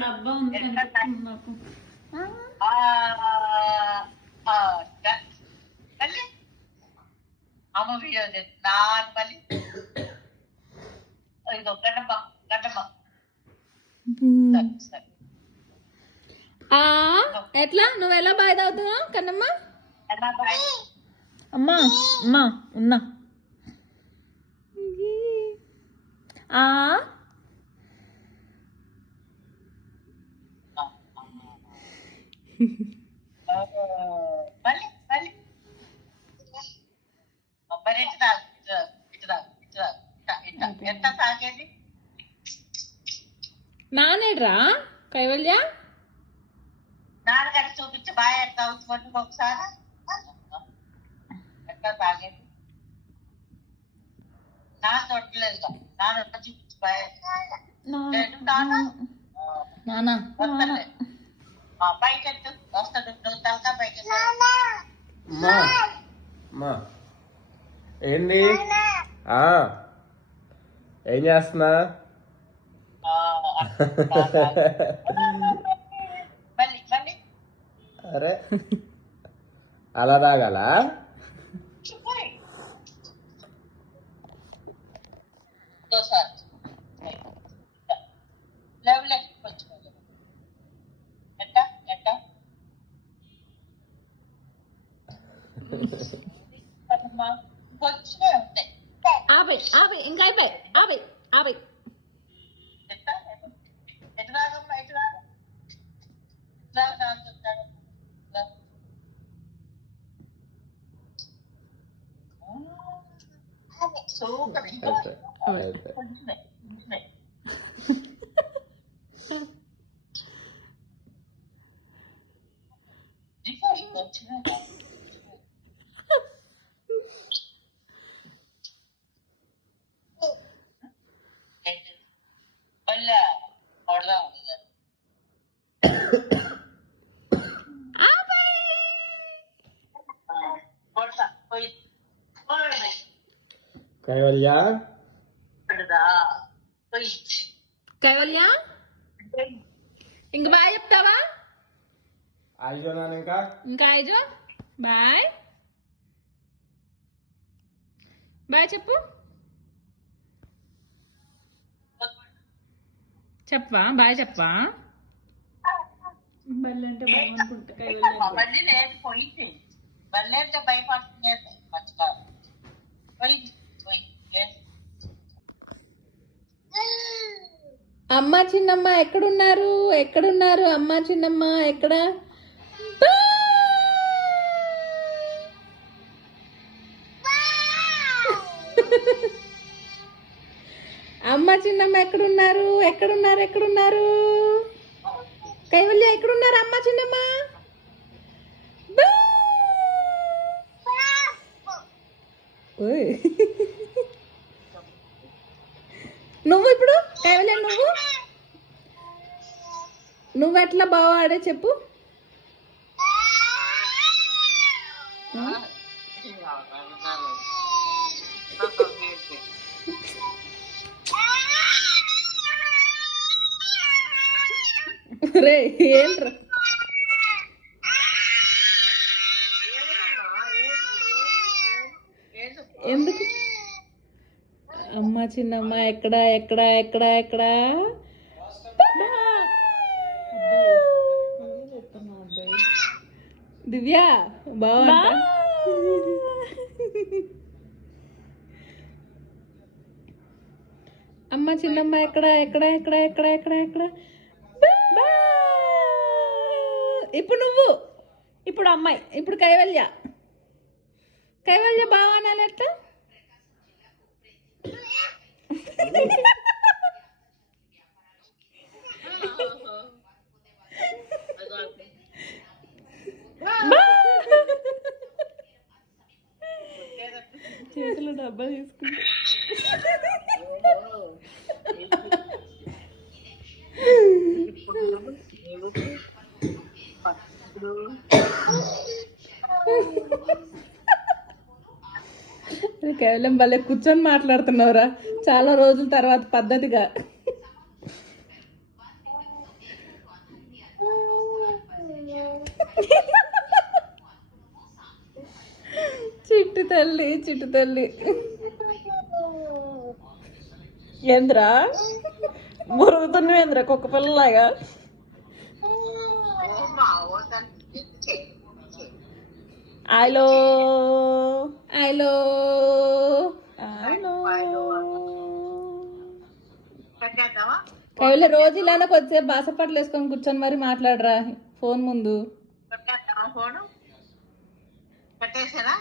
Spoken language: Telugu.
డబ్బా ఉంది నాకు. అమ్మ వీడియో నార్మల్ ఇదో గడ్డమ్మ గడ్డమ్మ ఎట్లా నువ్వు ఎలా బాయ్ తాగుతున్నావు కన్నమ్మ? అమ్మా అమ్మా ఉన్నా నానేడ్రా కైవల్య నాన్నగారు చూపించి బాగా ఎట్లా అవుతుంది ఒకసారి ఎట్లా తాగేది నాన్న చూడలేదు నాన్న చూపించి బాగా పైకెట్టు వస్తాడు నువ్వు తలకా పైకెట్టు ఏంది ఏం చేస్తున్నా? అరే అలా తాగాల? ఇంకా అయిపోయి ఆపై కైవల్య కైవల్య ఇంక బాయ్ చెప్తావా? ఆయిజో నాన్న ఇంకా ఆయిజో బాయ్ బాయ్ చెప్పు. చెప్పవా బాయ్ చెప్పవా? బల్లి అంటే బాగుంటుంటా కైవల్య అమ్మ చిన్నమ్మ ఎక్కడున్నారు? ఎక్కడున్నారు అమ్మ చిన్నమ్మ ఎక్కడ? అమ్మ చిన్నమ్మ ఎక్కడున్నారు? ఎక్కడున్నారు? ఎక్కడున్నారు? కైవల్య ఎక్కడున్నారు అమ్మ చిన్నమ్మ? నువ్వు ఇప్పుడు కైవల్య నువ్వు ఎట్లా బాగా ఆడే చెప్పు. రే ఏంట్రా ఎందుకు? అమ్మ చిన్నమ్మ ఎక్కడ ఎక్కడ ఎక్కడ ఎక్కడ? దివ్య బాగుంటా? అమ్మ చిన్నమ్మ ఎక్కడ ఎక్కడ ఎక్కడ ఎక్కడ ఎక్కడ ఎక్కడ? ఇప్పుడు నువ్వు ఇప్పుడు అమ్మాయి ఇప్పుడు కైవల్య బాగా అనాలి ఎట్లా? చేతిలో డబ్బా తీసుకుంటా కేవలం భలే కూర్చొని మాట్లాడుతున్నావురా చాలా రోజుల తర్వాత పద్ధతిగా. చిట్టు తల్లి చిట్టు తల్లి. ఏంద్రా మురుగుతున్నావేంద్రా కుక్క పిల్లలాగా? Hello hello hello. కవిల రోజు ఇలానే కొద్దిసేపు బాసపట్లు వేసుకొని కూర్చొని మరి మాట్లాడరా ఫోన్ ముందు. ఫోను పెట్టేసారా?